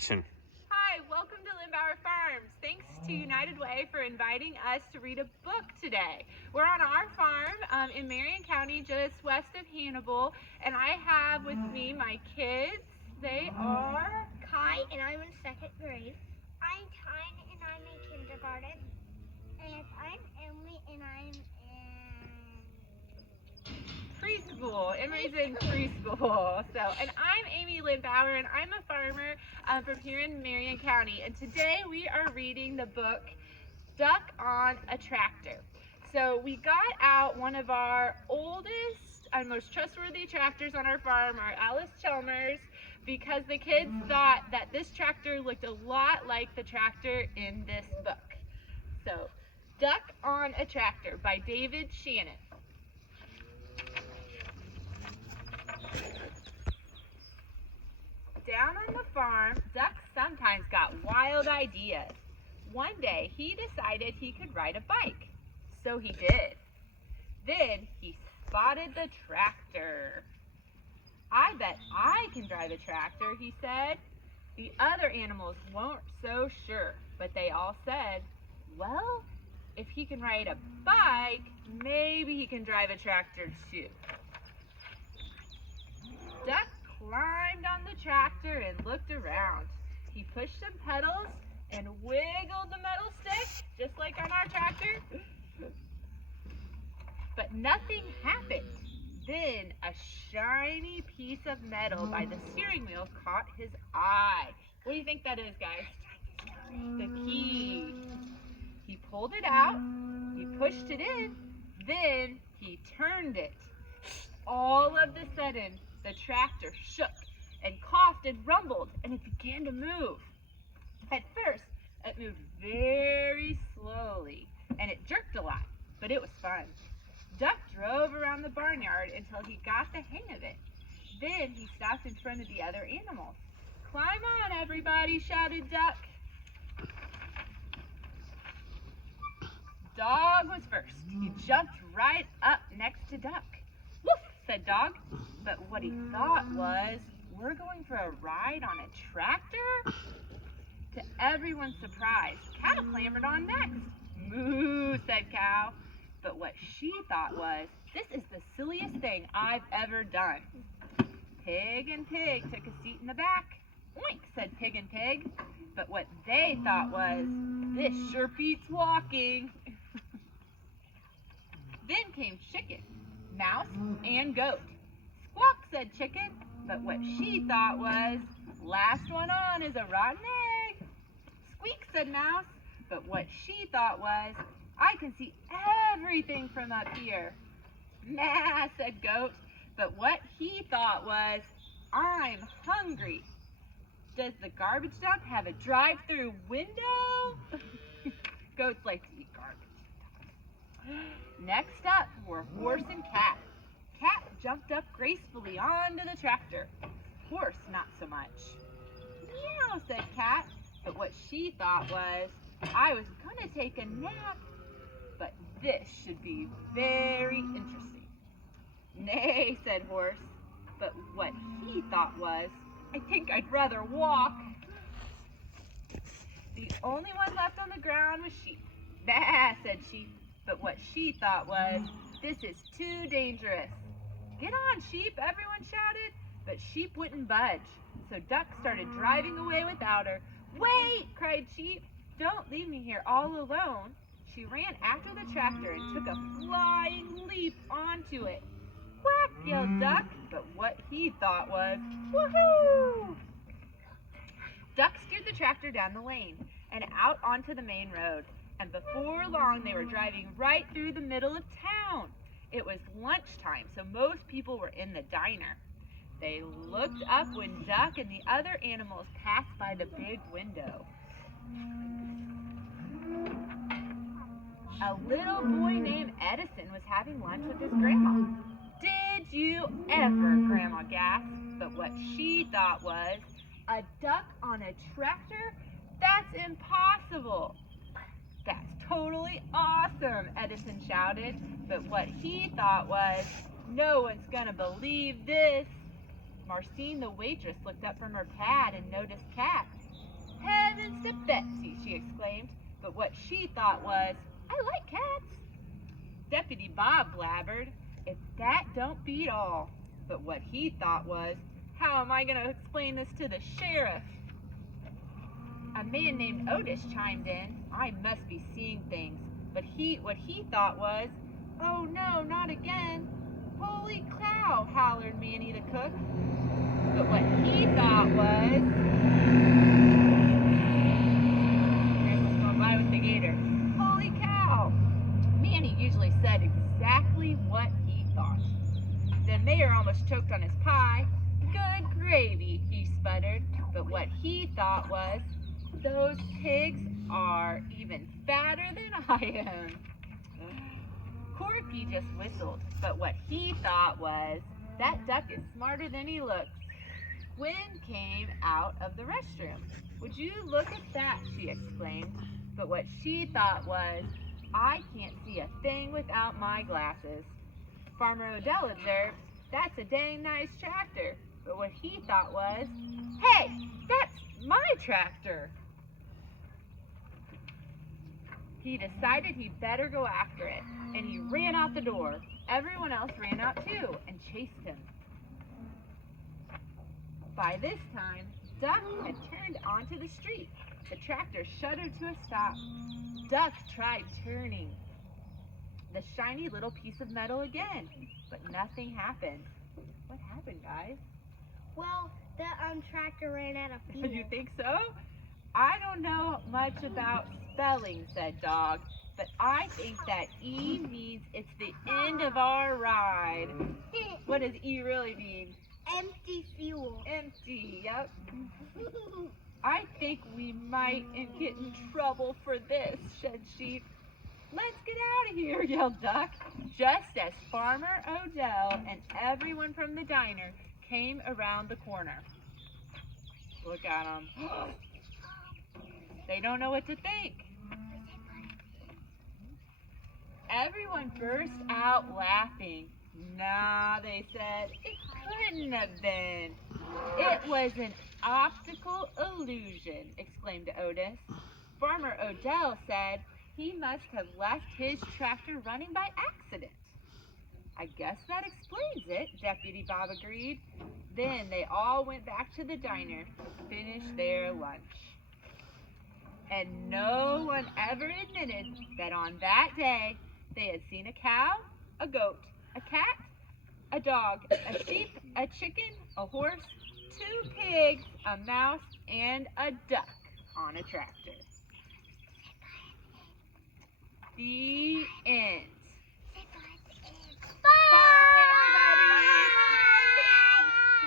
action. Hi, welcome to Lehenbauer Farms. Thanks to United Way for inviting us to read a book today. We're on our farm in Marion County, just west of Hannibal, and I have with me my kids. They are Kai, and I'm in second grade. I'm Tyne, and I'm in kindergarten. And I'm Emily, and I'm in preschool. Emery's in preschool. And I'm Amy Lehenbauer, and I'm a farmer from here in Marion County. And today we are reading the book Duck on a Tractor. So we got out one of our oldest and most trustworthy tractors on our farm, our Alice Chalmers, because the kids thought that this tractor looked a lot like the tractor in this book. So, Duck on a Tractor by David Shannon. Down on the farm, Duck sometimes got wild ideas. One day, he decided he could ride a bike. So he did. Then he spotted the tractor. I bet I can drive a tractor, he said. The other animals weren't so sure, but they all said, well, if he can ride a bike, maybe he can drive a tractor too. Duck climbed on the tractor and looked around. He pushed some pedals and wiggled the metal stick, just like on our tractor. But nothing happened. Then a shiny piece of metal by the steering wheel caught his eye. What do you think that is, guys? The key. He pulled it out, he pushed it in, then he turned it. All of a sudden, the tractor shook and coughed and rumbled, and it began to move. At first, it moved very slowly, and it jerked a lot, but it was fun. Duck drove around the barnyard until he got the hang of it. Then he stopped in front of the other animals. "Climb on, everybody," shouted Duck. Dog was first. He jumped right up next to Duck. "Woof," said Dog. But what he thought was, we're going for a ride on a tractor? To everyone's surprise, Cow clambered on next. "Moo," said Cow. But what she thought was, this is the silliest thing I've ever done. Pig and Pig took a seat in the back. "Oink," said Pig and Pig. But what they thought was, this sure beats walking. Then came Chicken, Mouse, and Goat. "Squawk," said Chicken. But what she thought was, last one on is a rotten egg. "Squeak," said Mouse. But what she thought was, I can see everything from up here. "Nah," said Goat. But what he thought was, I'm hungry. Does the garbage dump have a drive-through window? Goats like to eat garbage. Next up were Horse and Cat. Cat jumped up gracefully onto the tractor. Horse, not so much. "Meow," said Cat. But what she thought was, I was going to take a nap, but this should be very interesting. "Nay," said Horse. But what he thought was, I think I'd rather walk. The only one left on the ground was Sheep. "Bah," said Sheep. But what she thought was, this is too dangerous. "Get on, Sheep," everyone shouted. But Sheep wouldn't budge. So Duck started driving away without her. "Wait," cried Sheep. "Don't leave me here all alone." She ran after the tractor and took a flying leap onto it. "Quack," yelled Duck. But what he thought was, woohoo! Duck steered the tractor down the lane and out onto the main road. And before long, they were driving right through the middle of town. It was lunchtime, so most people were in the diner. They looked up when Duck and the other animals passed by the big window. A little boy named Edison was having lunch with his grandma. "Did you ever?" Grandma gasped. But what she thought was, a duck on a tractor? That's impossible. "That's totally awesome," Edison shouted. But what he thought was, no one's gonna believe this. Marcine, the waitress, looked up from her pad and noticed Cat. but what she thought was, I like cats. Deputy Bob blabbered, if that don't beat all. But what he thought was, how am I going to explain this to the sheriff? A man named Otis chimed in, I must be seeing things. But what he thought was, oh no, not again. Holy cow, hollered Manny the cook. But what he thought was, Grandpa's going by with the gator. Holy cow. Manny usually said exactly what he thought. The mayor almost choked on his pie. Good gravy, he sputtered. But what he thought was, those pigs are even fatter than I am. Corky just whistled, but what he thought was, that duck is smarter than he looks. Gwen came out of the restroom. Would you look at that, she exclaimed. But what she thought was, I can't see a thing without my glasses. Farmer Odell observed, that's a dang nice tractor. But what he thought was, hey, that's my tractor. He decided he'd better go after it, and he ran out the door. Everyone else ran out too and chased him. By this time, Duck had turned onto the street. The tractor shuddered to a stop. Duck tried turning the shiny little piece of metal again, but nothing happened. What happened, guys? Well, the tractor ran out of fuel. You think so? I don't know much about spelling, said Dog, but I think that E means it's the end of our ride. What does E really mean? Empty fuel. Empty, yep. I think we might get in trouble for this, said Sheep. Let's get out of here, yelled Duck, just as Farmer Odell and everyone from the diner came around the corner. Look at them. They don't know what to think. Everyone burst out laughing. Nah, they said, it couldn't have been. It was an optical illusion, exclaimed Otis. Farmer Odell said he must have left his tractor running by accident. I guess that explains it, Deputy Bob agreed. Then they all went back to the diner to finish their lunch. And no one ever admitted that on that day they had seen a cow, a goat, a cat, a dog, a sheep, a chicken, a horse, 2 pigs, a mouse, and a duck on a tractor. The